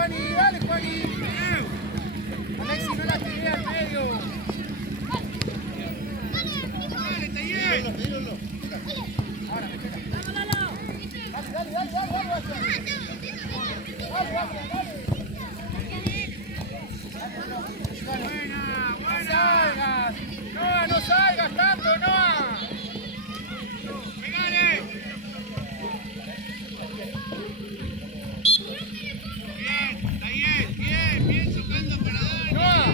Juani, dale, Juani. Alexi, no la tiré al medio. Dale, Taller. Ahora, metela. Dale, dale, Buena. Noah, no salgas tanto, Noah. Pegale. Bien, tocando para dar. Noah,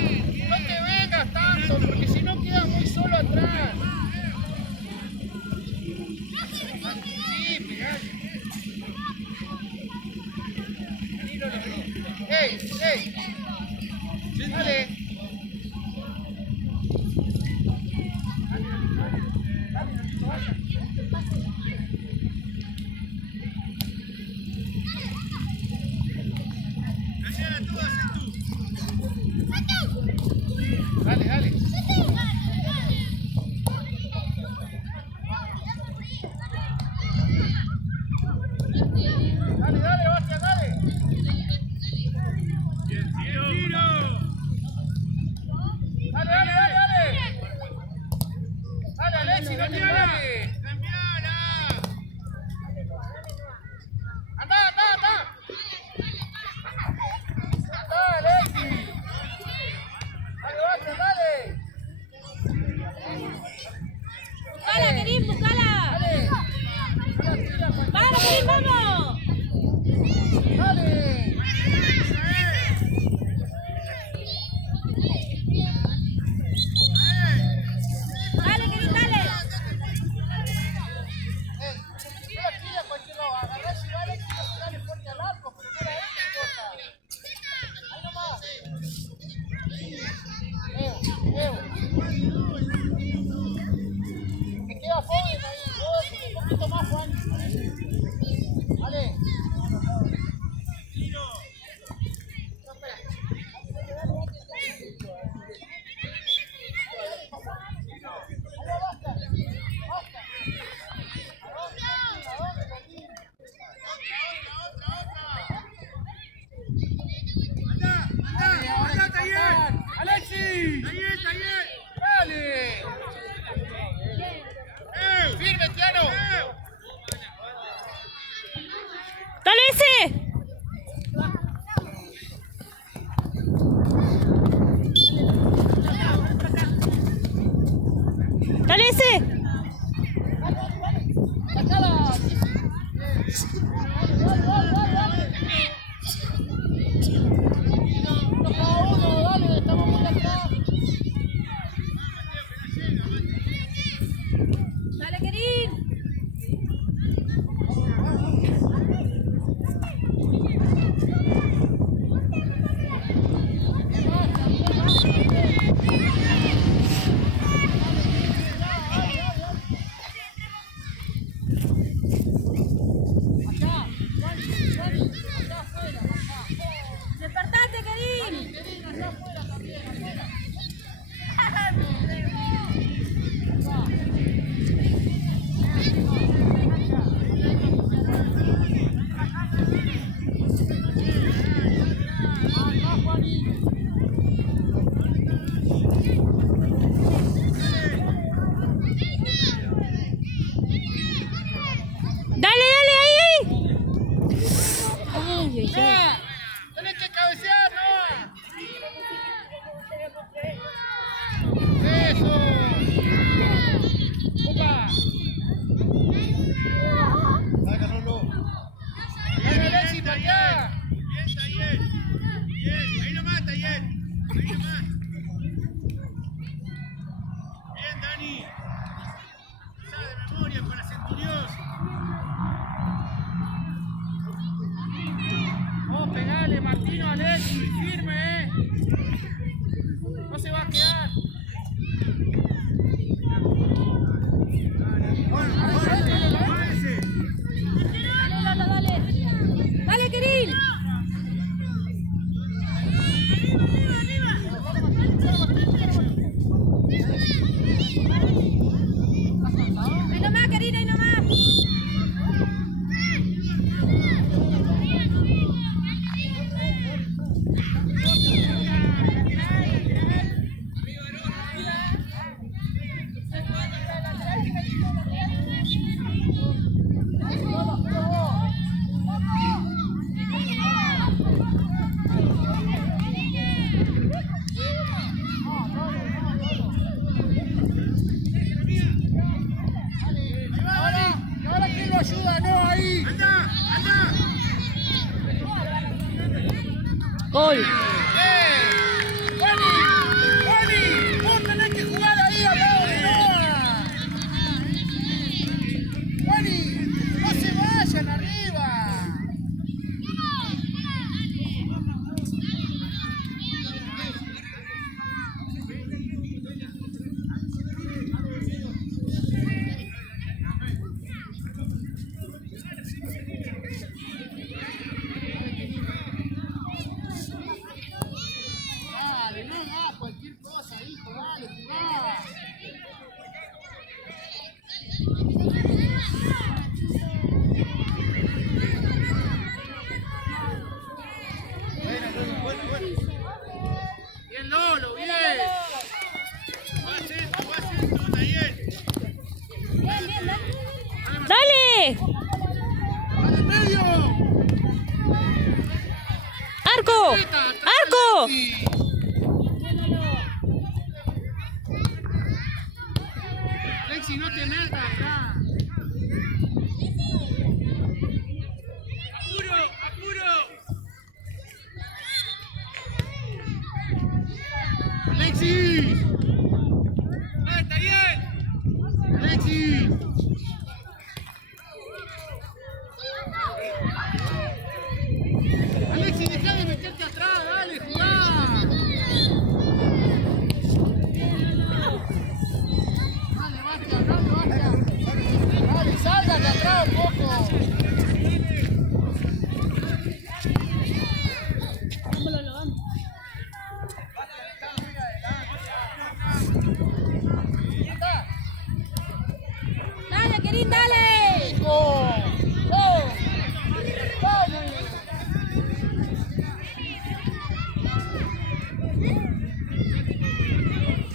no te vengas tanto, porque si no quedas muy solo atrás. Sí, pegale. ¡Ey! Dale. Dale. Dale, Bastián, dale. Dale. Dale, Alexi, no te vayas. Cambiala. Anda. Dale, Alexi. Dale, Bastián, dale. Buscala, Kerim, buscala. Dale. ¡Para, Kerim, vamos! Dale. Dale, Kerim, dale. No la tira a cualquier lado. Agarrás y vale, y dale fuerte al arco, pero no la dejes corta. Ahí nomás. Me queda joven ahí. Un poquito más, Juan. Dale. Anda, Taller. Alexi. Taller. Dale. Firme, Tiano. ¡Dale ese! ¡Dale ese! Sacala. Cada uno, dale, estamos muy atrás. ¡Dale, Kerim! ¡Despertate, Kerim! ¡Dale, ahí! ¡Ay, Tenés que cabecear, Noah. Eso. Opa. Dale, Alexi, para allá. Bien, Taller. Bien, ahí nomás, Taller. Bien, Dani. Sabe de memoria con la Centurión. Vamos, Gol. ¡Juani! ¡Juani! ¡Vos tenés que jugar ahí al lado de Noah! ¡Juani! ¡No se vayan arriba! Dale, no hagas cualquier cosa, hijo, dale, jugá. Bien, Lolo, bien. Tú, Taller. Dale. ¡Al medio! Arco. Arco. Alexi, no te metas acá. ¡Apuro! ¡Apuro! Alexi. ¡Dale, Taller! Alexi. Alexi, deja de meterte atrás, dale, jugá. Dale, basta, dale, basta. Dale, salga de atrás un poco. Dale, Kerín, dale. ¡Hijo! ¡Oh! ¡Dale!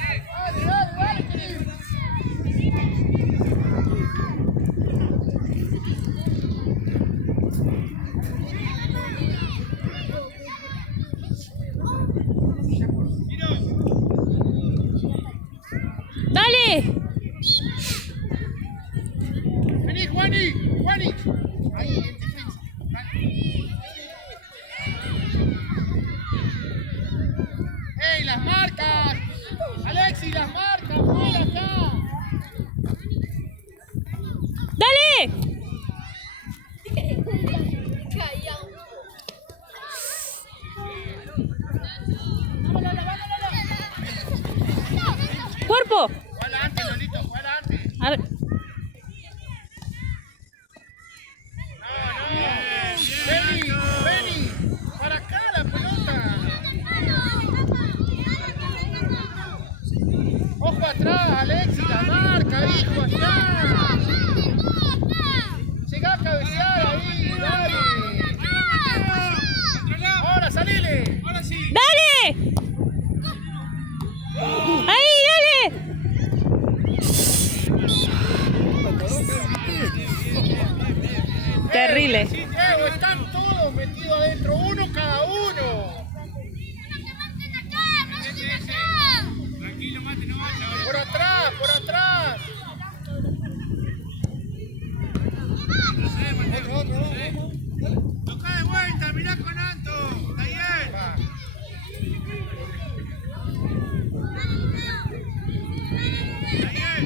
¡Dale, dale, dale, Cris! Dale. Vení, Juani, Juani. Ahí, en defensa. ¡Ey, las marcas! Alexi, las marcas, fuera acá. Dale. Cuerpo. Juega antes, Lolito, juega antes. A ver. Vení, vení. Para acá la pelota. Ojo atrás, Alexi, la marca, hijo, allá. Llegá a cabecear ahí, dale. Ahora, salile. ¡Ahora sí! Dale. Ahí, dale. Terrible. Diego, están todos metidos adentro, uno cada uno. Tranquilo, Mate, no vaya ahora. Por atrás, por atrás. Toca de vuelta, mirá con Anto. Taller. Va. Taller.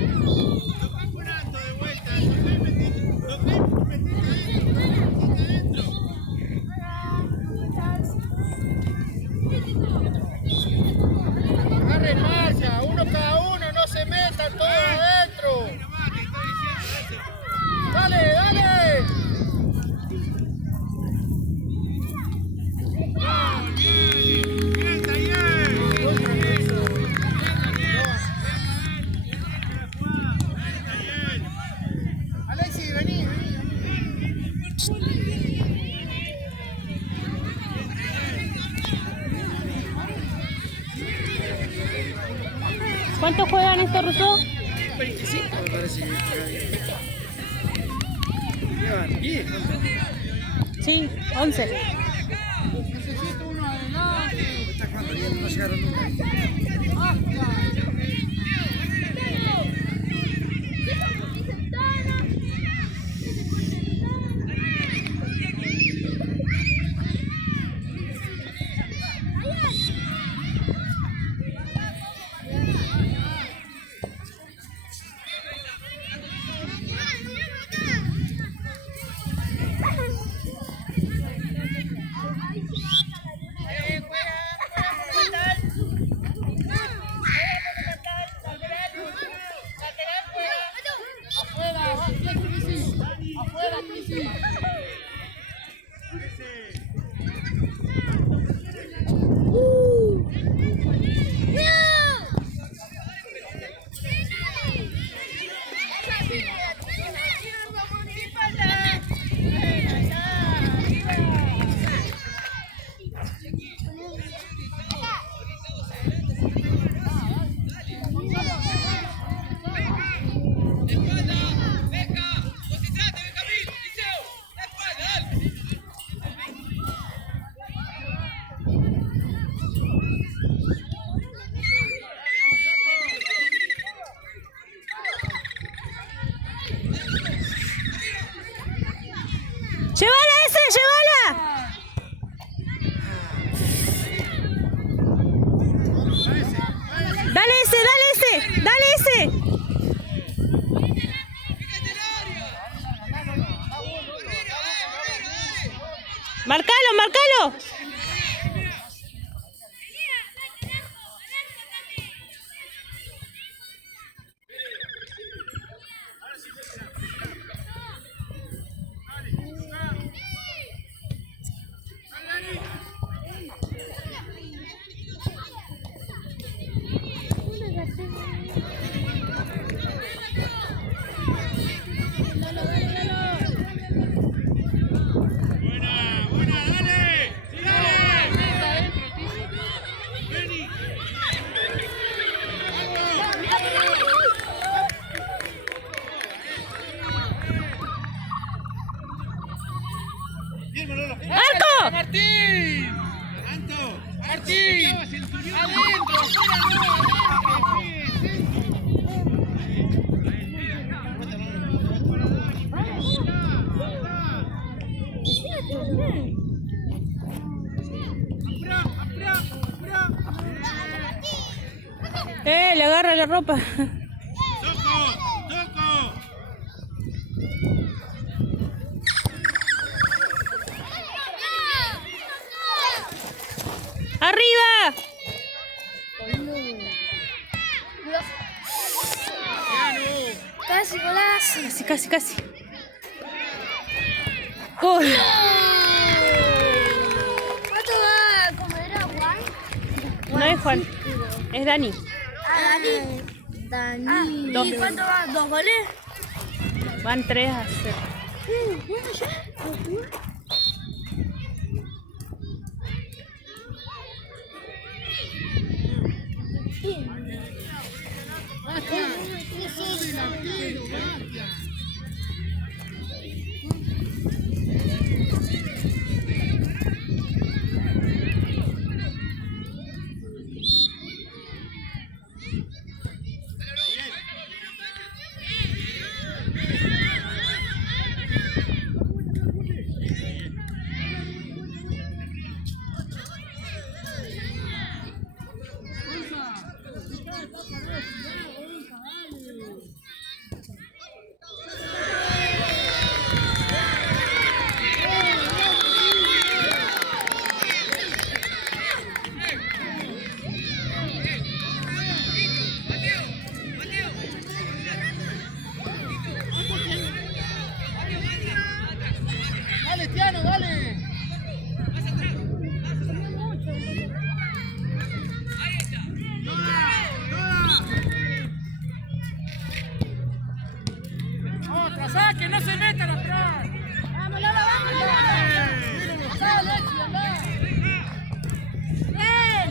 Toca con Anto de vuelta. Toca y metete adentro. Agarre marcha, uno cada uno, no se metan todos adentro. Ahí nomás, te estoy diciendo eso. Dale, dale. Bien, bien, Taller. Alexi, vení, vení. ¿Cuántos juegan estos rusos? 25 me parece que llevan 10. Sí, 11. Necesito uno adelante. ¿Hasta cuándo? Ya no llegaron nunca. Basta. ¡Llévala ese! ¡Llévala! ¡Dale ese! ¡Dale ese! ¡Dale ese! ¡Marcalo! ¡Marcalo! Buena, buena, dale. Sí, dale. Vení. Bien, Manolo. ¡Arco! Martín. Anto. Martín. Adentro, afuera, no. Le agarra la ropa. Toco, toco. ¡Arriba! Casi golazo. Casi, casi, casi. ¡Gol! ¿Cuánto va? ¿Cómo era, Juan? No es Juan, es Dani. Ah, Dani. Ah, Dos. ¿y cuánto va? ¿2 goles? Van 3-0. Dale, Tiano, dale. Otra, saque, no se metan atrás. Vamos, Lola, vamos, Lola. Dale, Alexi, andá. Bien.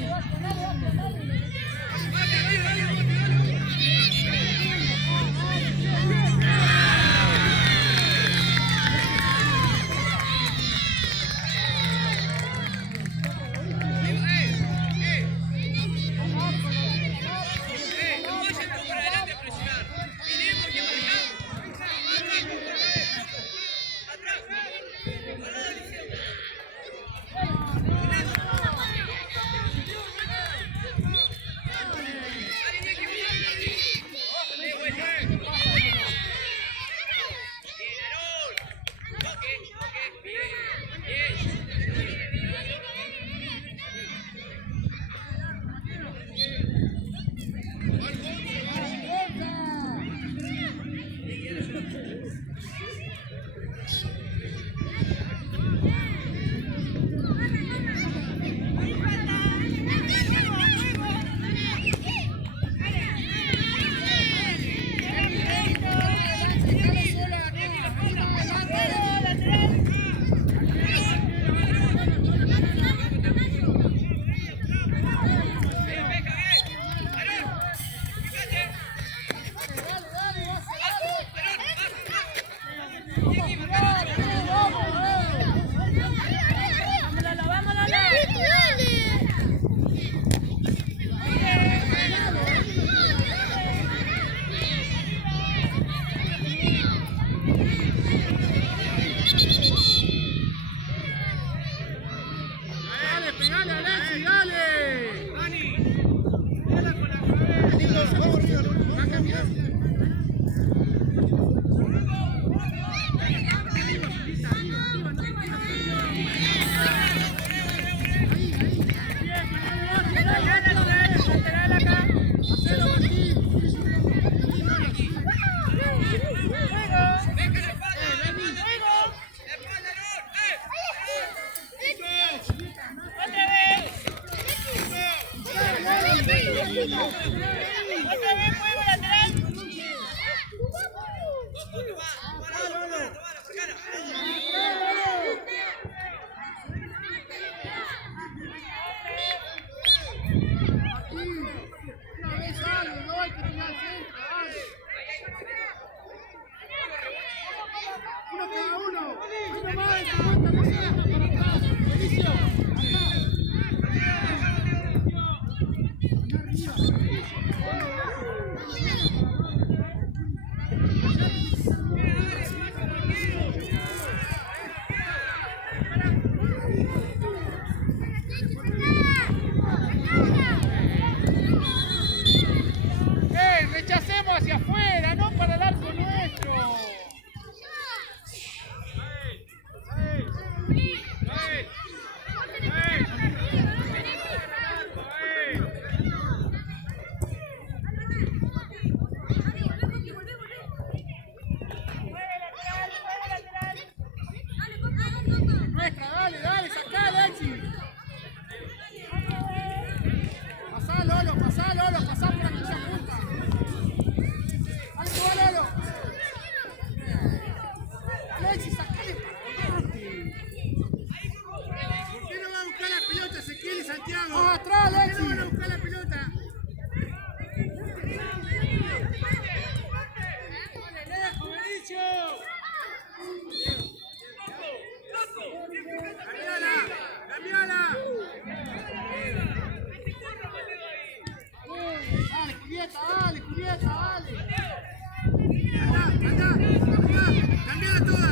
Una vez algo, no hay que tirar al centro, dale. Uno cada uno. Uno más, que cuenta, no se anda para atrás. Felicio, rechacemos hacia afuera, no para el arco nuestro. Nuestra, dale, dale, sacale, Alexis. Pasá, Lolo, pasá por aquí se apunta. Dale, tú, Lolo. Alexis, sacale para adelante. ¿Por qué no va a buscar la pelota Ezequiel y Santiago? Más atrás, ¿Por qué Alexis. no van a buscar la pelota? ¡Dale, lejos, Benicio! ¡Cambiala! Dale, Julieta, dale. ¡Anda! ¡Cambiala toda!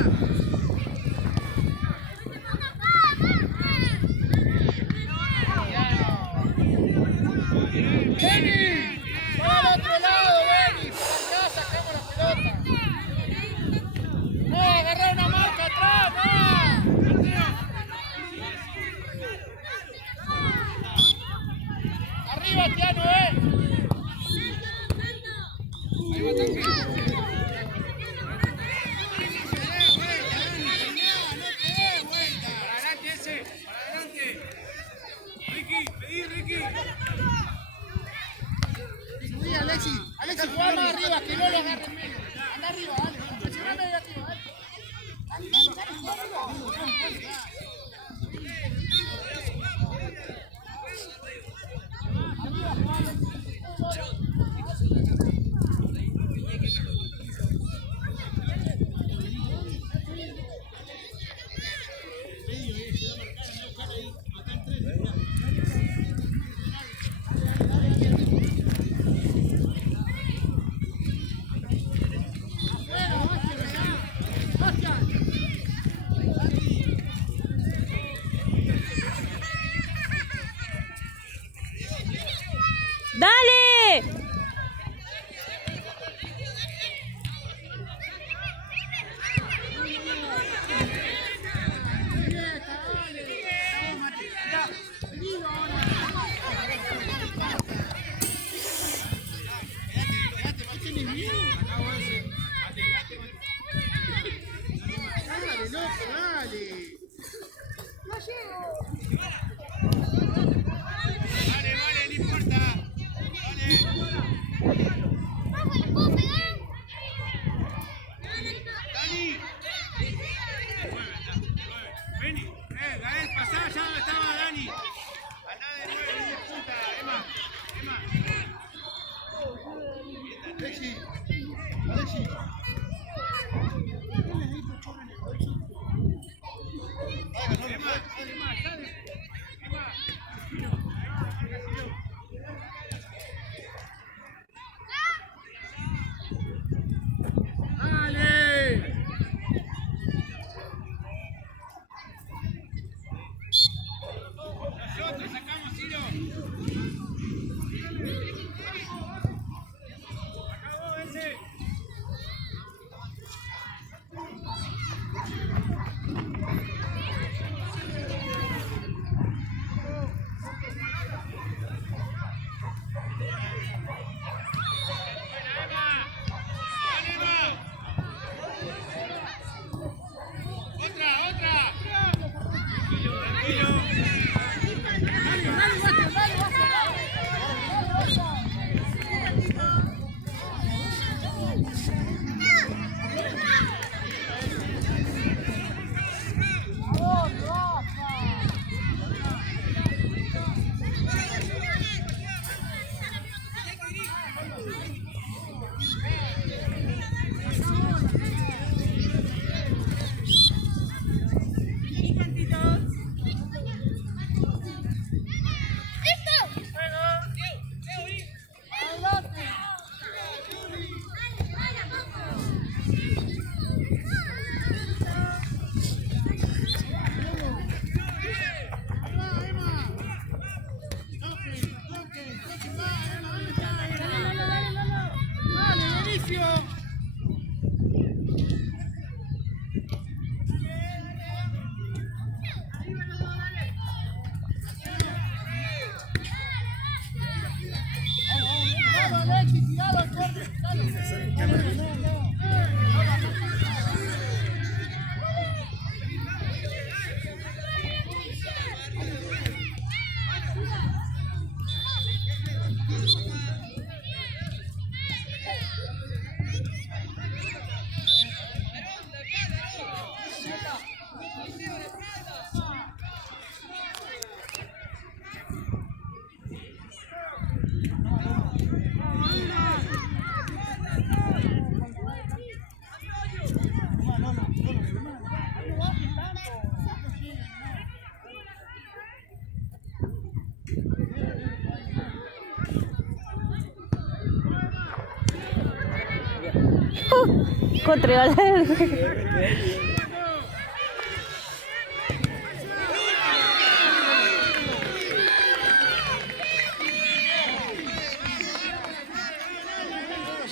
dejó entregar.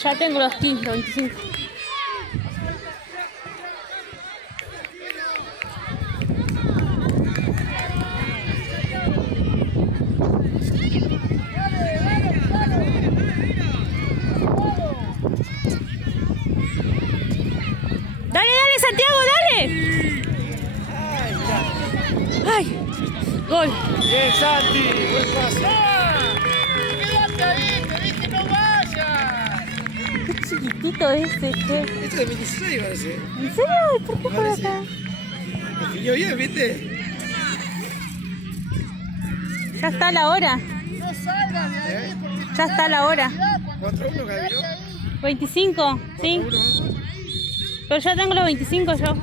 Ya tengo los 15, 25. Dale, dale, Santiago, dale. Ay, gol. Bien, Santi, buen pase. ¡Quédate ahí! ¡Te dije no vayas! Qué chiquitito ese, che. Este es de 2016 parece. ¿En serio? ¿Por qué juega acá? Me pilló bien, ¿viste? Ya está la hora. No salgas de ahí porque Ya está la hora. 4-1 Gaby, ¿no? 25, sí. 4-1. Pero ya tengo los 25 yo.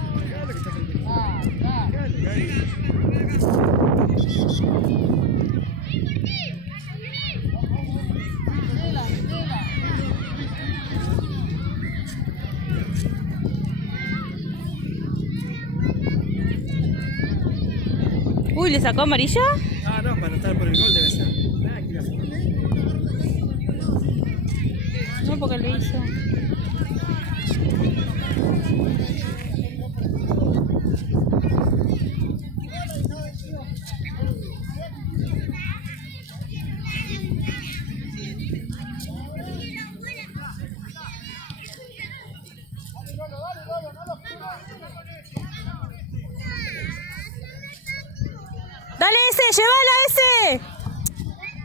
Uy, ¿le sacó amarilla? Ah, no, para estar por el gol debe ser. Ah, que la segunda. No, porque le hizo. Dale ese, llévala ese.